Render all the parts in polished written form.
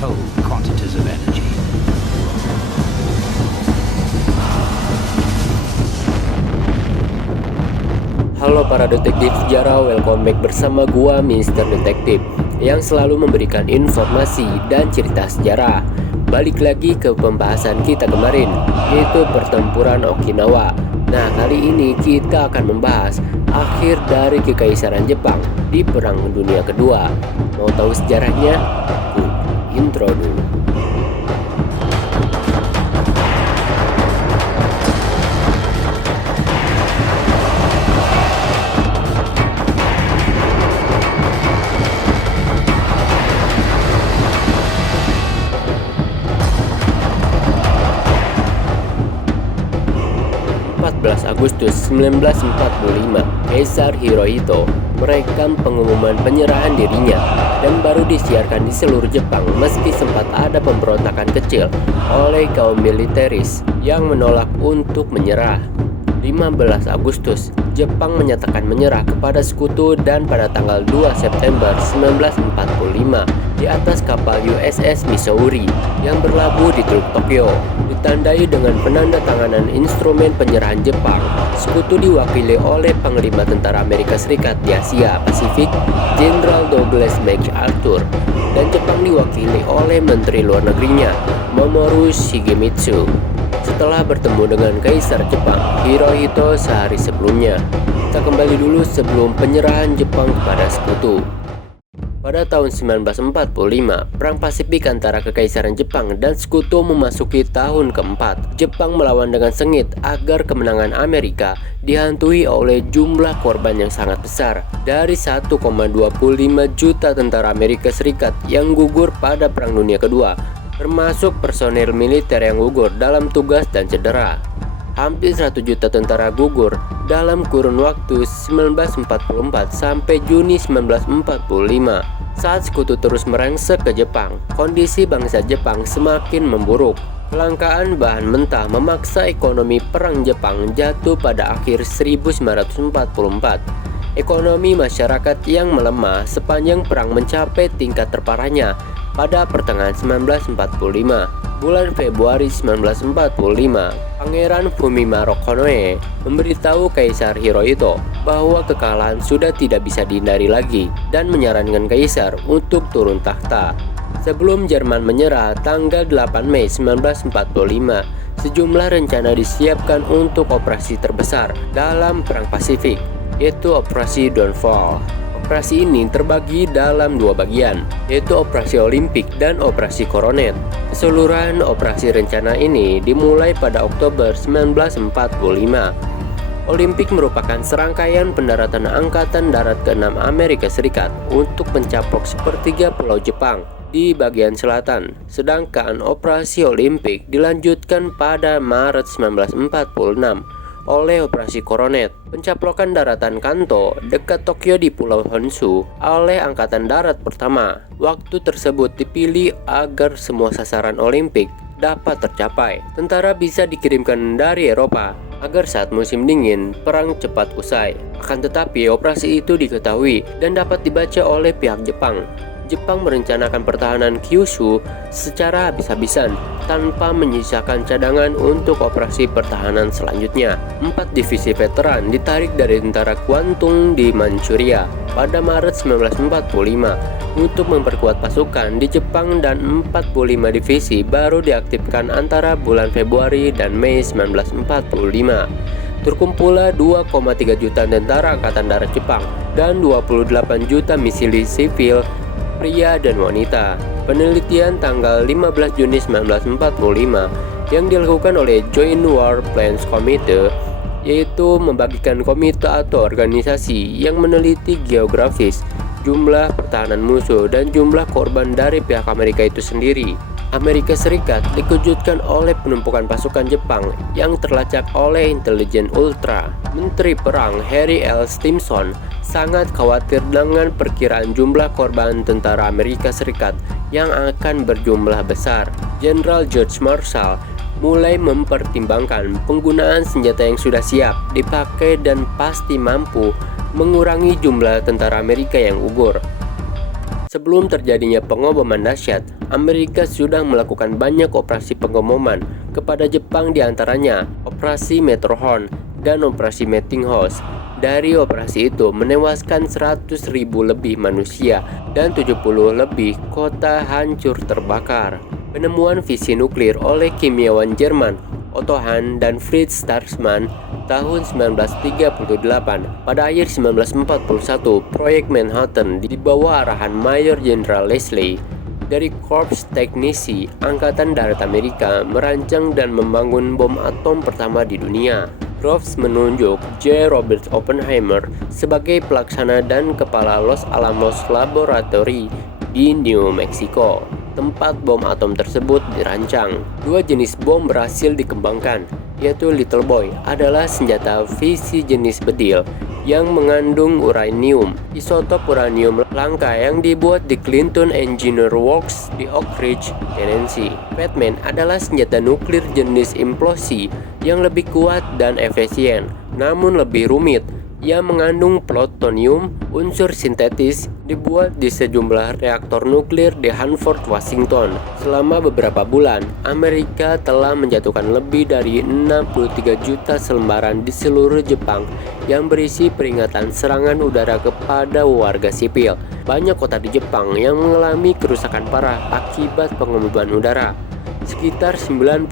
untold quantities of energy. Halo para detektif sejarah, welcome back bersama gua Mr. Detektif yang selalu memberikan informasi dan cerita sejarah. Balik lagi ke pembahasan kita kemarin, yaitu pertempuran Okinawa. Nah, kali ini kita akan membahas akhir dari Kekaisaran Jepang di Perang Dunia Kedua. Mau tahu sejarahnya? Intro dulu. 14 Agustus 1945, Kaisar Hirohito merekam pengumuman penyerahan dirinya dan baru disiarkan di seluruh Jepang meski sempat ada pemberontakan kecil oleh kaum militeris yang menolak untuk menyerah. 15 Agustus, Jepang menyatakan menyerah kepada sekutu dan pada tanggal 2 September 1945 di atas kapal USS Missouri yang berlabuh di Teluk Tokyo, ditandai dengan penandatanganan instrumen penyerahan Jepang. Sekutu diwakili oleh Panglima Tentara Amerika Serikat di Asia Pasifik, Jenderal Douglas MacArthur, dan Jepang diwakili oleh Menteri Luar Negerinya, Mamoru Shigemitsu. Setelah bertemu dengan Kaisar Jepang Hirohito sehari sebelumnya. Kita kembali dulu sebelum penyerahan Jepang kepada sekutu. Pada tahun 1945, Perang Pasifik antara Kekaisaran Jepang dan sekutu memasuki tahun keempat. Jepang melawan dengan sengit agar kemenangan Amerika dihantui oleh jumlah korban yang sangat besar. Dari 1,25 juta tentara Amerika Serikat yang gugur pada Perang Dunia Kedua, termasuk personil militer yang gugur dalam tugas dan cedera. Hampir 1 juta tentara gugur dalam kurun waktu 1944 sampai Juni 1945. Saat sekutu terus merengsek ke Jepang, kondisi bangsa Jepang semakin memburuk. Kelangkaan bahan mentah memaksa ekonomi perang Jepang jatuh pada akhir 1944. Ekonomi masyarakat yang melemah sepanjang perang mencapai tingkat terparahnya pada pertengahan 1945. Bulan Februari 1945, Pangeran Fumimaro Konoe memberitahu Kaisar Hirohito bahwa kekalahan sudah tidak bisa dihindari lagi dan menyarankan Kaisar untuk turun takhta. Sebelum Jerman menyerah tanggal 8 Mei 1945, sejumlah rencana disiapkan untuk operasi terbesar dalam Perang Pasifik, yaitu Operasi Downfall. Operasi ini terbagi dalam dua bagian, yaitu Operasi Olimpik dan Operasi Coronet. Keseluruhan operasi rencana ini dimulai pada Oktober 1945. Olimpik merupakan serangkaian pendaratan Angkatan Darat ke-6 Amerika Serikat untuk mencaplok sepertiga pulau Jepang di bagian selatan. Sedangkan Operasi Olimpik dilanjutkan pada Maret 1946 oleh Operasi Coronet, pencaplokan daratan Kanto dekat Tokyo di Pulau Honshu oleh Angkatan Darat Pertama. Waktu tersebut dipilih agar semua sasaran Olimpik dapat tercapai. Tentara bisa dikirimkan dari Eropa agar saat musim dingin perang cepat usai. Akan tetapi operasi itu diketahui dan dapat dibaca oleh pihak Jepang. Jepang merencanakan pertahanan Kyushu secara habis-habisan tanpa menyisakan cadangan untuk operasi pertahanan selanjutnya. 4 divisi veteran ditarik dari tentara Kwantung di Manchuria pada Maret 1945 untuk memperkuat pasukan di Jepang, dan 45 divisi baru diaktifkan antara bulan Februari dan Mei 1945. Terkumpullah 2,3 juta tentara Angkatan Darat Jepang dan 28 juta misilis sivil pria dan wanita. Penelitian tanggal 15 Juni 1945 yang dilakukan oleh Joint War Plans Committee, yaitu membagikan komite atau organisasi yang meneliti geografis, jumlah pertahanan musuh, dan jumlah korban dari pihak Amerika itu sendiri. Amerika Serikat dikejutkan oleh penumpukan pasukan Jepang yang terlacak oleh intelijen ultra. Menteri Perang Harry L. Stimson sangat khawatir dengan perkiraan jumlah korban tentara Amerika Serikat yang akan berjumlah besar. Jenderal George Marshall mulai mempertimbangkan penggunaan senjata yang sudah siap dipakai dan pasti mampu mengurangi jumlah tentara Amerika yang gugur. Sebelum terjadinya pengeboman dahsyat, Amerika sudah melakukan banyak operasi pengeboman kepada Jepang, diantaranya Operasi Matterhorn dan Operasi Meetinghouse. Dari operasi itu menewaskan 100.000 lebih manusia dan 70 lebih kota hancur terbakar. Penemuan fisi nuklir oleh kimiawan Jerman Otto Hahn dan Fritz Strassmann tahun 1938. Pada akhir 1941, proyek Manhattan di bawah arahan Mayor Jenderal Leslie dari Korps Teknisi Angkatan Darat Amerika merancang dan membangun bom atom pertama di dunia. Groves menunjuk J. Robert Oppenheimer sebagai pelaksana dan kepala Los Alamos Laboratory di New Mexico. Tempat bom atom tersebut dirancang. Dua jenis bom berhasil dikembangkan, yaitu Little Boy adalah senjata fisi jenis bedil yang mengandung uranium, isotop uranium langka yang dibuat di Clinton Engineer Works di Oak Ridge, Tennessee. Fat Man adalah senjata nuklir jenis implosi yang lebih kuat dan efisien, namun lebih rumit, yang mengandung plutonium, unsur sintetis, dibuat di sejumlah reaktor nuklir di Hanford, Washington. Selama beberapa bulan, Amerika telah menjatuhkan lebih dari 63 juta selembaran di seluruh Jepang yang berisi peringatan serangan udara kepada warga sipil. Banyak kota di Jepang yang mengalami kerusakan parah akibat pengeboman udara. Sekitar 97%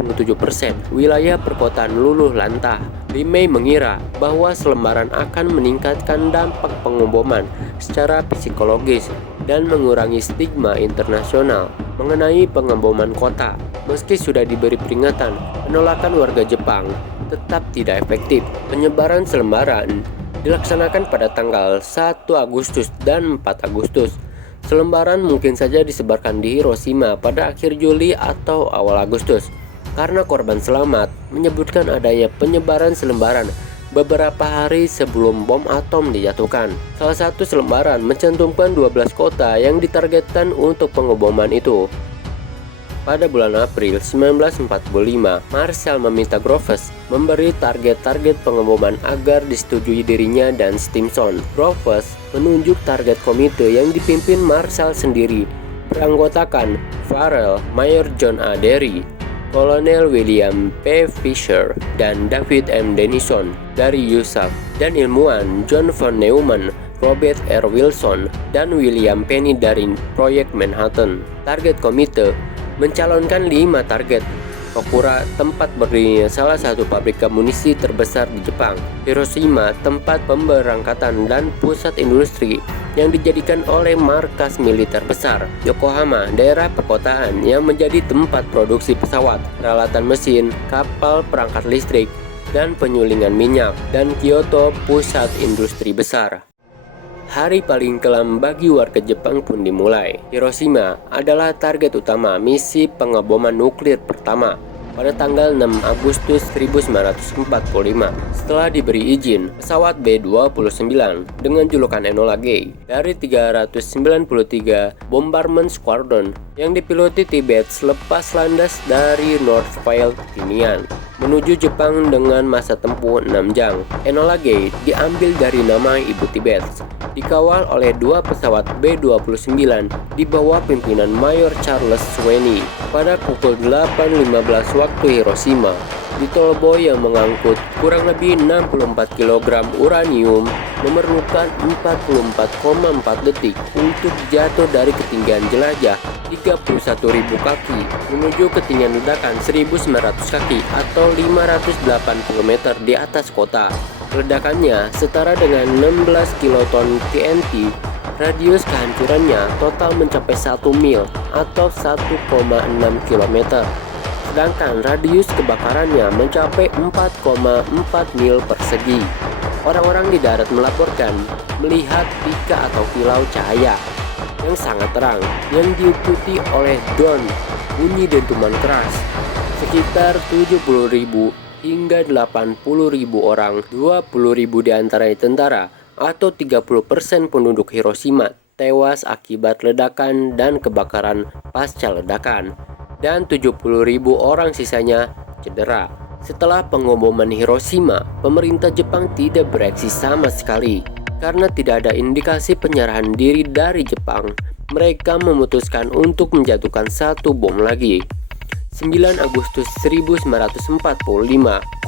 wilayah perkotaan luluh lantah. Limei mengira bahwa selembaran akan meningkatkan dampak pengeboman secara psikologis dan mengurangi stigma internasional mengenai pengeboman kota. Meski sudah diberi peringatan, penolakan warga Jepang tetap tidak efektif. Penyebaran selembaran dilaksanakan pada tanggal 1 Agustus dan 4 Agustus. Selembaran mungkin saja disebarkan di Hiroshima pada akhir Juli atau awal Agustus. Karena korban selamat menyebutkan adanya penyebaran selembaran beberapa hari sebelum bom atom dijatuhkan. Salah satu selembaran mencantumkan 12 kota yang ditargetkan untuk pengeboman itu. Pada bulan April 1945, Marshall meminta Groves memberi target-target pengeboman agar disetujui dirinya dan Stimson. Groves menunjuk target komite yang dipimpin Marshall sendiri, beranggotakan Farrell, Mayor John A. Derry, Kolonel William P. Fisher, dan David M. Denison dari USAF, dan ilmuwan John von Neumann, Robert R. Wilson, dan William Penny dari Proyek Manhattan. Target komite mencalonkan 5 target. Kokura, tempat berdirinya salah satu pabrik amunisi terbesar di Jepang. Hiroshima, tempat pemberangkatan dan pusat industri yang dijadikan oleh markas militer besar. Yokohama, daerah perkotaan yang menjadi tempat produksi pesawat, peralatan mesin, kapal perangkat listrik, dan penyulingan minyak. Dan Kyoto, pusat industri besar. Hari paling kelam bagi warga Jepang pun dimulai. Hiroshima adalah target utama misi pengeboman nuklir pertama pada tanggal 6 Agustus 1945. Setelah diberi izin, pesawat B-29 dengan julukan Enola Gay dari 393 Bombardment Squadron yang dipiloti Tibet selepas landas dari Northfield, Tinian menuju Jepang dengan masa tempuh 6 jam. Enola Gay diambil dari nama ibu Tibet. Dikawal oleh 2 pesawat B-29 di bawah pimpinan Mayor Charles Sweeney. Pada pukul 8.15 waktu Hiroshima, Little Boy yang mengangkut kurang lebih 64 kg uranium memerlukan 44,4 detik untuk jatuh dari ketinggian jelajah 31.000 kaki menuju ketinggian ledakan 1.900 kaki atau 580 meter di atas kota. Ledakannya setara dengan 16 kiloton TNT. Radius kehancurannya total mencapai 1 mil atau 1,6 km. Sedangkan radius kebakarannya mencapai 4,4 mil persegi. Orang-orang di darat melaporkan melihat pika atau kilau cahaya yang sangat terang yang diikuti oleh don, bunyi dentuman keras. Sekitar 70.000 hingga 80.000 orang, 20.000 diantaranya tentara atau 30% penduduk Hiroshima tewas akibat ledakan dan kebakaran pasca ledakan, dan 70.000 orang sisanya cedera. Setelah pengeboman Hiroshima, pemerintah Jepang tidak bereaksi sama sekali karena tidak ada indikasi penyerahan diri dari Jepang. mereka memutuskan untuk menjatuhkan satu bom lagi. 9 Agustus 1945,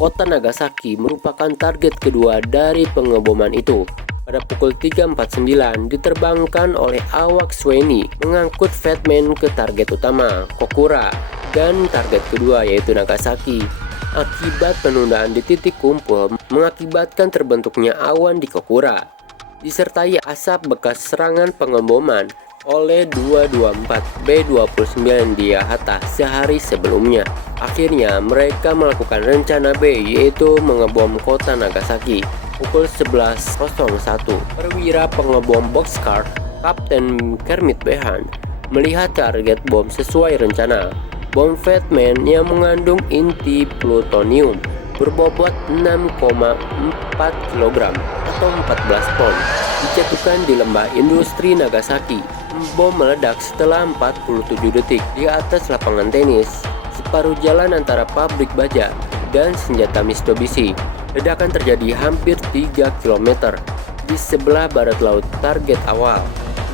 kota Nagasaki merupakan target kedua dari pengeboman itu. Pada pukul 3.49 diterbangkan oleh awak Sweeney mengangkut Fat Man ke target utama, Kokura, dan target kedua yaitu Nagasaki. Akibat penundaan di titik kumpul mengakibatkan terbentuknya awan di Kokura, disertai asap bekas serangan pengeboman oleh 224 B-29 di Yahata sehari sebelumnya. Akhirnya mereka melakukan rencana B, yaitu mengebom kota Nagasaki. Pukul 11.01, perwira pengebom boxcar Kapten Kermit Behan melihat target bom sesuai rencana. Bom Fat Man yang mengandung inti plutonium berbobot 6,4 kg atau 14 pon dijatuhkan di lembah industri Nagasaki. Bom meledak setelah 47 detik di atas lapangan tenis, separuh jalan antara pabrik baja dan senjata Mitsubishi. Ledakan terjadi hampir 3 km di sebelah barat laut target awal.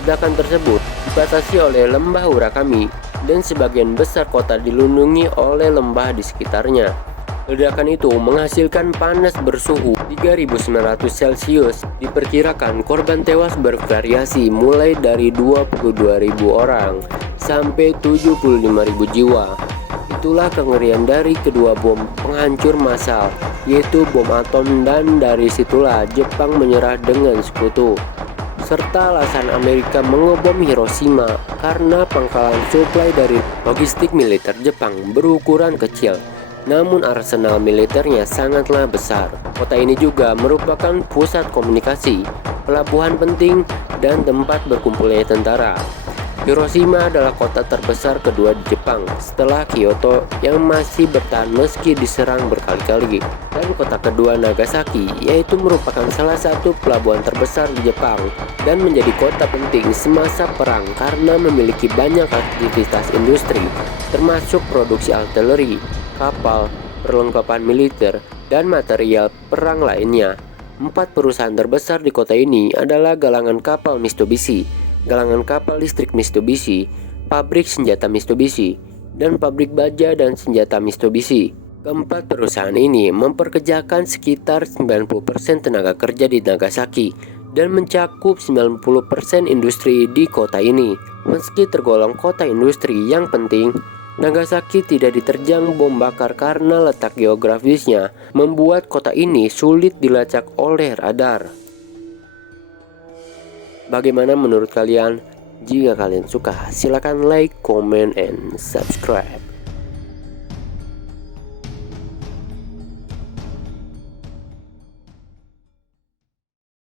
Ledakan tersebut dibatasi oleh lembah Urakami dan sebagian besar kota dilindungi oleh lembah di sekitarnya. Ledakan itu menghasilkan panas bersuhu 3900 Celcius. Diperkirakan korban tewas bervariasi mulai dari 22.000 orang sampai 75.000 jiwa. Itulah kengerian dari kedua bom penghancur massal, yaitu bom atom, dan dari situlah Jepang menyerah dengan sekutu. Serta alasan Amerika mengebom Hiroshima karena pangkalan suplai dari logistik militer Jepang berukuran kecil, namun arsenal militernya sangatlah besar. Kota ini juga merupakan pusat komunikasi, pelabuhan penting, dan tempat berkumpulnya tentara. Hiroshima adalah kota terbesar kedua di Jepang setelah Kyoto yang masih bertahan meski diserang berkali-kali, dan kota kedua Nagasaki, yaitu merupakan salah satu pelabuhan terbesar di Jepang dan menjadi kota penting semasa perang karena memiliki banyak aktivitas industri termasuk produksi artileri, kapal, perlengkapan militer, dan material perang lainnya. 4 perusahaan terbesar di kota ini adalah galangan kapal Mitsubishi, galangan kapal listrik Mitsubishi, pabrik senjata Mitsubishi, dan pabrik baja dan senjata Mitsubishi. Keempat perusahaan ini memperkerjakan sekitar 90% tenaga kerja di Nagasaki dan mencakup 90% industri di kota ini. Meski tergolong kota industri yang penting, Nagasaki tidak diterjang bom bakar karena letak geografisnya membuat kota ini sulit dilacak oleh radar. Bagaimana menurut kalian? Jika kalian suka, silakan like, comment, and subscribe.